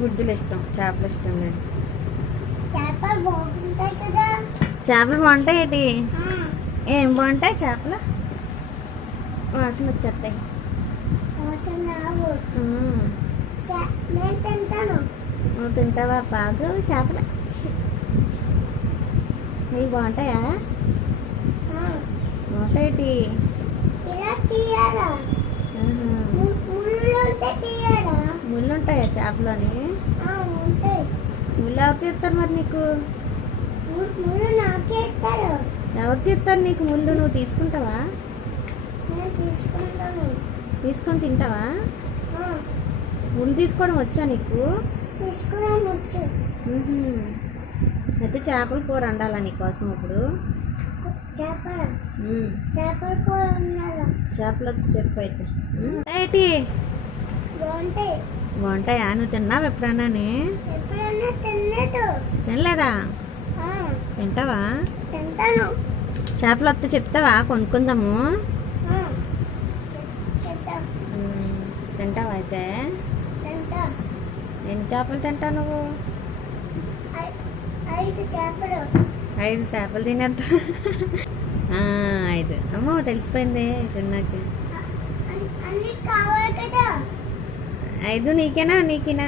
గుడ్డులు ఇష్టం చేపలు ఇష్టం లేదు చేపలు బాగుంటాయి ఏంటి? ఏం బాగుంటాయి చేపలు? వాసన వచ్చేస్తాయి. నువ్వు తింటావా? బాగు చేపలు. ఇవి బాగుంటాయా? బాగుంటాయి ఉంటాయా చేపలోని? ముళ్ళు ఎవరు తీస్తారు మరి నీకు? నాకే ఇస్తారు. నీకు ముళ్ళు నువ్వు తీసుకుంటావా? తీసుకొని తింటావా? ముళ్ళు తీసుకోవడం వచ్చా నీకు. అయితే చేపల కూర వండాలా నీకోసం ఇప్పుడు? చేపల? కూర ఉన్నారా చేపలు వచ్చి చెప్పు అయితే. ఏంటి? బాగుంటాయి? నువ్వు తిన్నావు ఎప్పుడన్నానే ఎప్పుడైనా తినలేదు? తింటావా? చేపలు వస్తే చెప్తావా? కొనుక్కుందాము. తింటావా అయితే? ఎన్ని చేపలు తింటావు నువ్వు? ఐదు చేపలు. తినేద్దా. ఐదు. అమ్మో తెలిసిపోయింది చిన్నకి. ಇದು ನೀಕೆನಾ ನೀಕಿನಾ